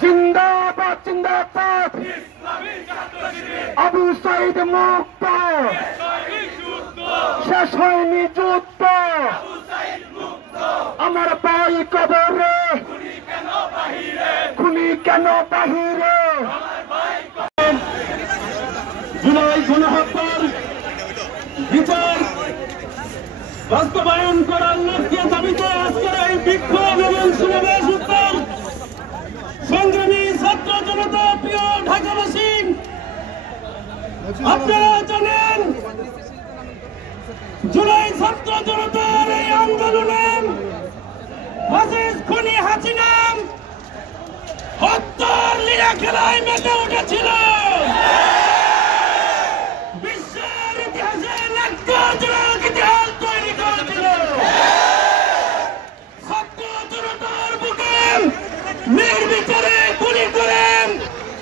জিন্দাবাদ জিন্দাবাদ আবু সাইদ মুক্ত শেষ হয়নি যুদ্ধ আমার ভাই কবরে খুনি কেন বাহিরে জুলাই গণহত্যার বিচার বাস্তবায়ন করার লক্ষ্যে দাবিতে আজকের এই বিক্ষোভ এবং সমাবেশ উত্তর সংগ্রামী ছাত্র জনতা প্রিয় ঢাকাবাসী আপনারা জানেন জুলাই ছাত্র জনতার এই আন্দোলনে ফাসিস্ট খুনি হাসিনা হত্যার লীলা খেলায় মেতে উঠেছিল। বিশ্বের ইতিহাসে ন্যাক্কারজনক ইতিহাস তৈরি করেছিল। ছাত্র জনতার বুকে নির্বিচারে গুলি করে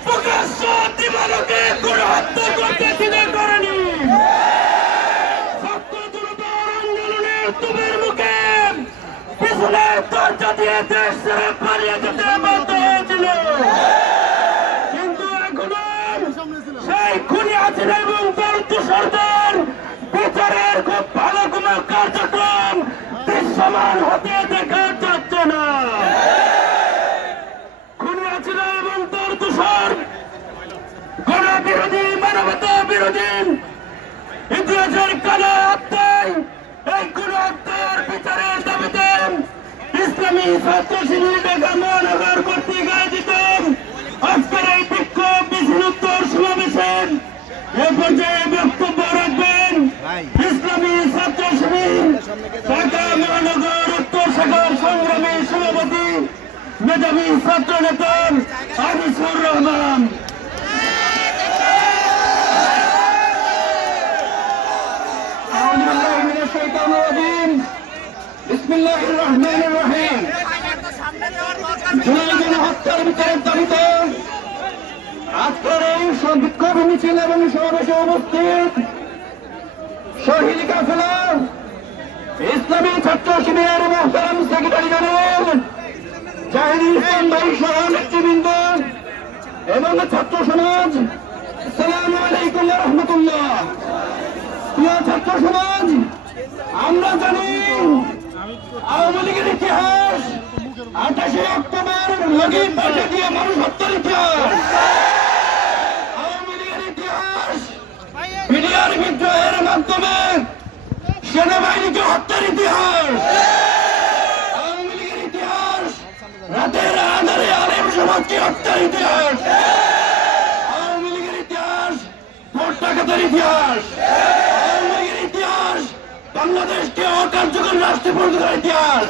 প্রকাশ্য দিবালোকে গণহত্যা করতে দিতে করেনি। ছাত্র জনতার আন্দোলনের তুমের মুখে পিছনে দরজা দিয়ে দেশ ছেড়ে পালিয়ে যেতে বাধ্য হয়েছিল। কিন্তু এখনো সেই খুনি হাসিনা এবং তার দোসরদের বিচারের খুব ভালো কোনো কার্যক্রম দৃশ্যমান হতে দেখা যাচ্ছে না। খুনি হাসিনা এবং তার দোসর গণবিরোধী মানবতা বিরোধী ইতিহাসের কালো হত্যায় এই গণহত্যার বিচারের দাবিতে ইসলামী ছাত্র শিবির ঢাকা মহানগর কর্তৃক আয়োজিত আজকের এই বিক্ষোভ মিছিল উত্তর সমাবেশে এ পর্যায়ে বক্তব্য রাখবেন ইসলামী ছাত্র শিবির ঢাকা মহানগর উত্তর শাখার সংগ্রামী সভাপতি মেধাবী ছাত্র নেতা আনিসুর রহমান। বিসমিল্লাহির রহমানির রহিম। জুলাই গণহত্যার বিচারের দাবিতে আজকের এই বিক্ষোভ মিছিল এবং সমাবেশে উপস্থিত শহীদ কাফেলা ইসলামী ছাত্র শিবিরের মোহতারাম সেক্রেটারি জেনারেল জাহিদুল ইসলাম ভাই সহ নেতৃবৃন্দ এবং ছাত্র সমাজ, আসসালামু আলাইকুম ওয়া রাহমাতুল্লাহ। প্রিয় ছাত্র সমাজ, আমরা জানি আওয়ামী লীগের ইতিহাস 28 অক্টোবর লগিন পাল্টে দিয়ে মানুষ হত্যার ইতিহাস, আওয়ামী লীগের ইতিহাস বিডিআর বিদ্রোহের মাধ্যমে সেনাবাহিনীকে হত্যার ইতিহাস, আওয়ামী লীগের ইতিহাস রাতের আধারে আলেম সমাজকে হত্যার ইতিহাস, আওয়ামী লীগের ইতিহাস ভোট ডাকাতের ইতিহাস, আওয়ামী লীগের ইতিহাস বাংলাদেশকে অকার্যকর রাষ্ট্রে পরিণত করার ইতিহাস।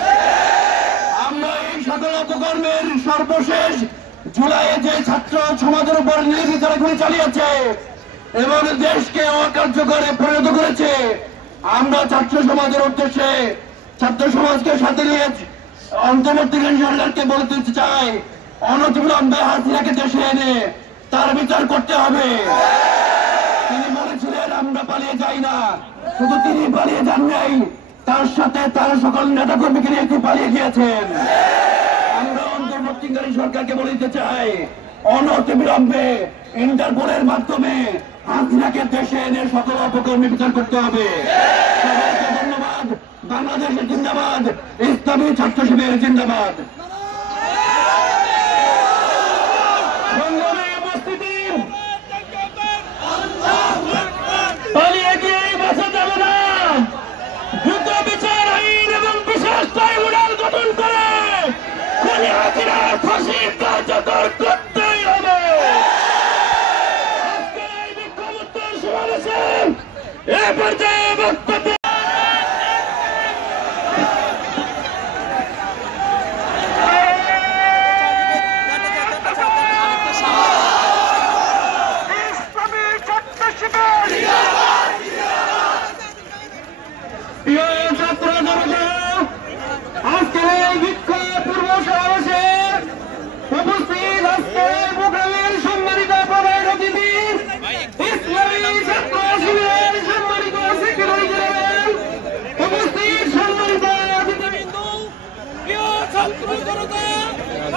আমরা এই সকল অপকর্মের সর্বশেষ জুলাইয়ে যে ছাত্র সমাজের উপর নির্বিচারে গুলি চালিয়েছে এবং দেশকে অকার্যকরে পরিণত করেছে, আমরা ছাত্র সমাজের উদ্দেশ্যে ছাত্র সমাজকে সাথে নিয়ে অন্তর্বর্তীকালীন সরকারকে বলে দিতে চাই, অনতিবিলম্বে হাসিনাকে দেশে এনে তার বিচার করতে হবে। তিনি বলেছিলেন আমরা পালিয়ে যাই না, শুধু তিনি পালিয়ে যান নাই, তার সাথে তার সকল নেতা কর্মীকে নিয়ে পালিয়ে গিয়েছেন। আমরা অন্তর্বর্তীকালীন সরকারকে বলে দিতে চাই, অনতিবিলম্বে ইন্টারপোলের মাধ্যমে হাসিনাকে দেশে এনে সকল অপকর্মী বিচার করতে হবে। সবাইকে ধন্যবাদ। বাংলাদেশের জিন্দাবাদ, ইসলামী ছাত্র শিবিরের জিন্দাবাদ। পালিয়ে গিয়ে বাঁচা যাবে না, দ্রুত বিচার আইন এবং বিশেষ ট্রাইব্যুনাল গঠন করে খুনি হাসিনার ফাঁসি কার্যকর করতেই হবে। আজকের এই বিক্ষোভ উত্তর সমাবেশে এ পর্যায়ে বক্তব্য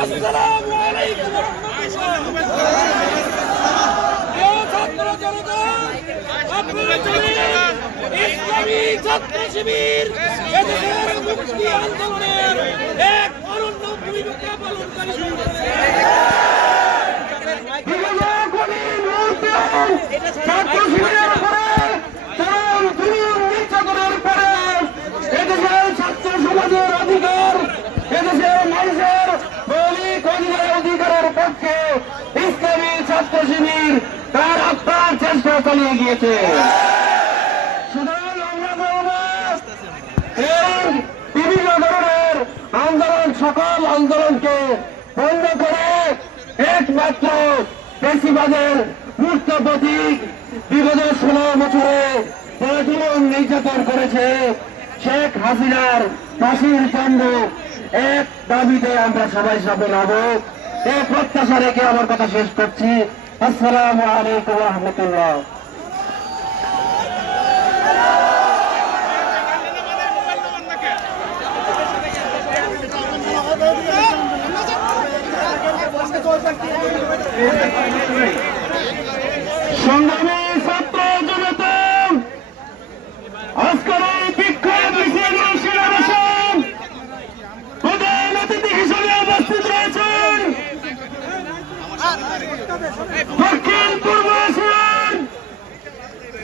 আসসালামু আলাইকুম ওয়া রাহমাতুল্লাহ। ছাত্র জনতা, আপনারা জানেন ইসলামী ছাত্র শিবির এদেশের মুক্তি আন্দোলনের এক অনন্য ভূমিকা পালনকারী সংগঠন। ছাত্র শিবিরের পরে চরম জুলুম নির্যাতনের পরে এদেশের ছাত্র সমাজের অধিকার, এদেশের মানুষের মৌলিক অধিকারের পক্ষে ইসলামী ছাত্র শিবির তার আপ্রাণ চেষ্টা চালিয়ে গিয়েছে। সুতরাং আমরা বলব, এই বিভিন্ন ধরনের আন্দোলন, সকল আন্দোলনকে বন্ধ করে একমাত্র ফ্যাসিবাদের মূর্ত প্রতীক বিগত 16 বছরে জুলুম নির্যাতন করেছে শেখ হাসিনার ফাঁসির দণ্ড এক দাবিতে আমরা সবাই সফল হব। এই প্রত্যাশা রেখে আমার কথা শেষ করছি। আসসালামু আলাইকুম ওয়া রাহমাতুল্লাহ। সংগ্রামী ছাত্র জনতা, আজকের এই বিক্ষোভ মিছিলের সমাবেশন প্রধান অতিথি হিসেবে উপস্থিত রয়েছেন দক্ষিণ পূর্ব এশিয়ার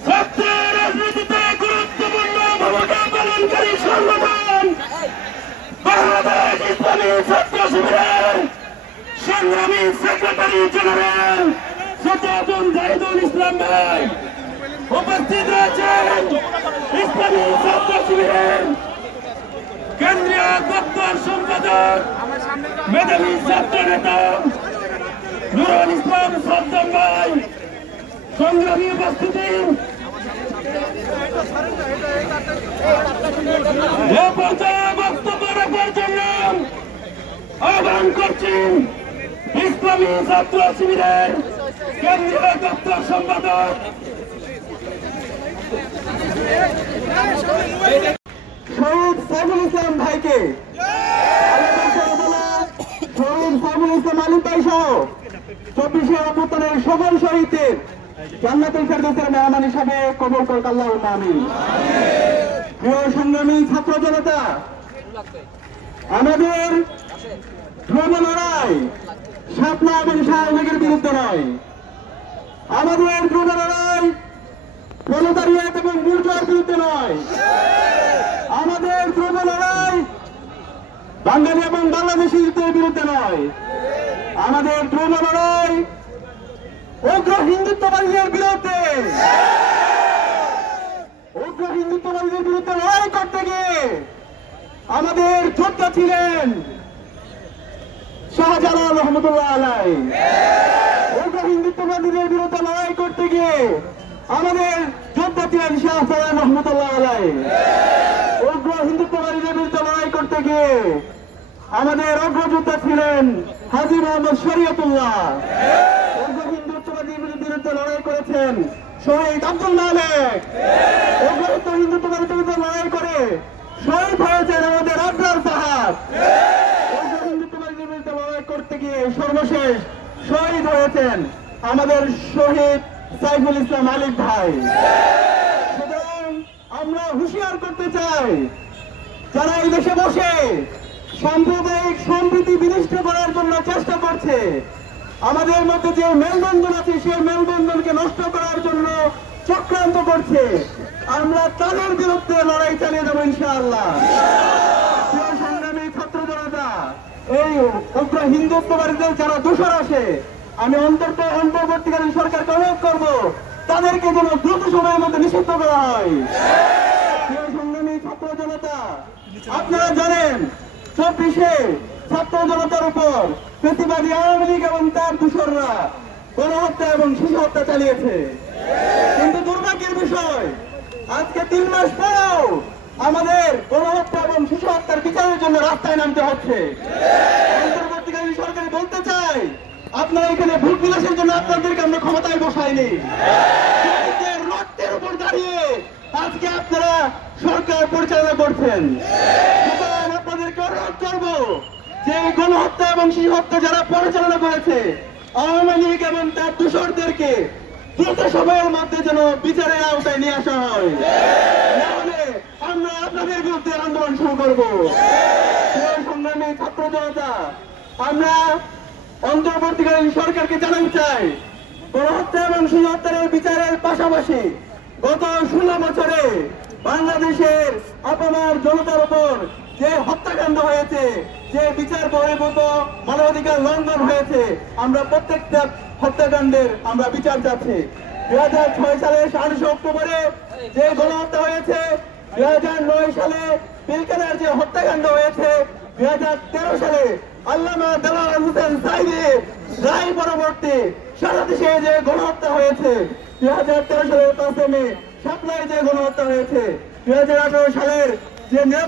ছাত্র রাজনীতিতে গুরুত্বপূর্ণ ভূমিকা পালনকারী সংগঠন বাংলাদেশ ইসলামী ছাত্র শিবিরের সংগ্রামী সেক্রেটারি জেনারেল সৈয়দ জাহিদুল ইসলাম ভাই উপস্থিত রয়েছেন ইসলামী ছাত্র শিবিরের কেন্দ্রীয় দপ্তর সম্পাদক মেধাবী ছাত্র নেতা নুরুল ইসলাম সাদ্দাম ভাই, সংগ্রামী উপস্থিতি এ পর্যায়ে বক্তব্য রাখার জন্য আহ্বান করছেন ইসলামী ছাত্র শিবিরের কেন্দ্রীয় দপ্তর সম্পাদক শহীদ সাইফুল ইসলাম ভাইকে, শহীদ সাইফুল ইসলাম আলী ভাই সহ 24শে অভ্যুত্থানের সকল শহীদদের জান্নাতুল ফেরদৌসের মেহমান হিসাবে কবুল করুক আল্লাহুম্মা আমিন। প্রিয় সংগ্রামী ছাত্র জনতা, আমাদের ধ্রুব লড়াই শাপলা এবং শাহবাগের বিরুদ্ধে নয়, আমাদের ধ্রুব লড়াই প্রলেতারিয়েট এবং বুর্জোয়ার বিরুদ্ধে নয়, আমাদের ধ্রুব লড়াই বাঙালি এবং বাংলাদেশিদের বিরুদ্ধে নয়, আমাদের ধ্রুব লড়াই উগ্র হিন্দুত্ববাদীদের বিরুদ্ধে। উগ্র হিন্দুত্ববাদীদের বিরুদ্ধে লড়াই করতে গিয়ে আমাদের যোদ্ধা ছিলেন শাহজালাল রহমতুল্লাহ আলাইহি। উগ্র হিন্দুত্ববাদীদের বিরুদ্ধে লড়াই করতে গিয়ে আমাদের যোদ্ধা ছিলেন শাহজালাল রহমতুল্লাহ আলাইহি। উগ্র হিন্দুত্ববাদীদের বিরুদ্ধে লড়াই করতে গিয়ে আমাদের অগ্রযোদ্ধা ছিলেন হাজী মোহাম্মদ শরীয়তুল্লাহ। উগ্র হিন্দুত্ববাদীর বিরুদ্ধে লড়াই করেছেন শহীদ আব্দুল মালেক। উগ্র হিন্দুত্ববাদীর বিরুদ্ধে লড়াই করে শহীদ হয়েছেন আমাদের আবরার সাহাব। উগ্র হিন্দুত্ববাদীর বিরুদ্ধে লড়াই করতে গিয়ে সর্বশেষ শহীদ হয়েছেন আমাদের শহীদ সাইফুল ইসলাম আলী ভাই। সুতরাং আমরা হুঁশিয়ার করতে চাই, যারা এই দেশে বসে সাম্প্রদায়িক সম্প্রীতি বিনষ্ট করার জন্য চেষ্টা করছে, আমাদের মধ্যে যে মেলবন্ধন আছে সেই মেলবন্ধনকে নষ্ট করার জন্য চক্রান্ত করছে, আমরা তাদের বিরুদ্ধে লড়াই চালিয়ে যাবো ইনশাআল্লাহ। সংগ্রামী ছাত্র জনতা, এই উগ্র হিন্দুত্ববাদীদের যারা দোষর আসে, আমি অন্তর্বর্তীকালীন সরকারকে অনুরোধ করবো তাদেরকে যেন দ্রুত সময়ের মধ্যে নিষিদ্ধ করা হয়। সংগ্রামী ছাত্র জনতা, আপনারা জানেন 24শে ছাত্র জনতার উপর ফ্যাসিবাদী আওয়ামী লীগ এবং তার দোসররা গণহত্যা এবং শিশু হত্যা চালিয়েছে। কিন্তু দুর্ভাগ্যের বিষয়, আজকে 3 মাস পরেও আমাদের গণহত্যা এবং শিশু হত্যার বিচারের জন্য রাস্তায় নামতে হচ্ছে। অন্তর্বর্তীকালীন সরকার বলতে চাই, আপনারা এখানে ভোট বিলাসের জন্য আপনাদেরকে আমরা ক্ষমতায় বসাইনি, রক্তের উপর দাঁড়িয়ে আজকে আপনারা সরকার পরিচালনা করছেন। আপনাদেরকে অনুরোধ করবো, যে গণহত্যা এবং শিশু হত্যা যারা পরিচালনা করেছে আওয়ামী লীগ এবং তার দূষরদেরকে দ্রুত সময়ের মধ্যে যেন বিচারের আওতায় নিয়ে আসা হয়, নাহলে আমরা আপনাদের বিরুদ্ধে আন্দোলন শুরু করব। সংগ্রামী ছাত্র জনতা, আমরা অন্তর্বর্তীকালীন সরকারকে জানাতে চাই, গণহত্যা এবং শিশু হত্যার বিচারের পাশাপাশি গত 16 বছরে বাংলাদেশের আপামর জনতার উপর যে হত্যাকাণ্ড হয়েছে, যে বিচার বহির্ভূত মানবাধিকার লঙ্ঘন হয়েছে, আমরা প্রত্যেকটা হত্যাকাণ্ডের আমরা বিচার চাচ্ছি। 2006 সালের 28 অক্টোবরে যে গণহত্যা হয়েছে, 2009 সালে পিলখানার যে হত্যাকাণ্ড হয়েছে, 2013 সালে আল্লামা দেওয়ান হোসেন সাইদির রায় পরবর্তী সারা দেশে যে গণহত্যা হয়েছে, 2013 সালের 5 মে শাপলায় যে গণহত্যা হয়েছে, 2018 সালের যে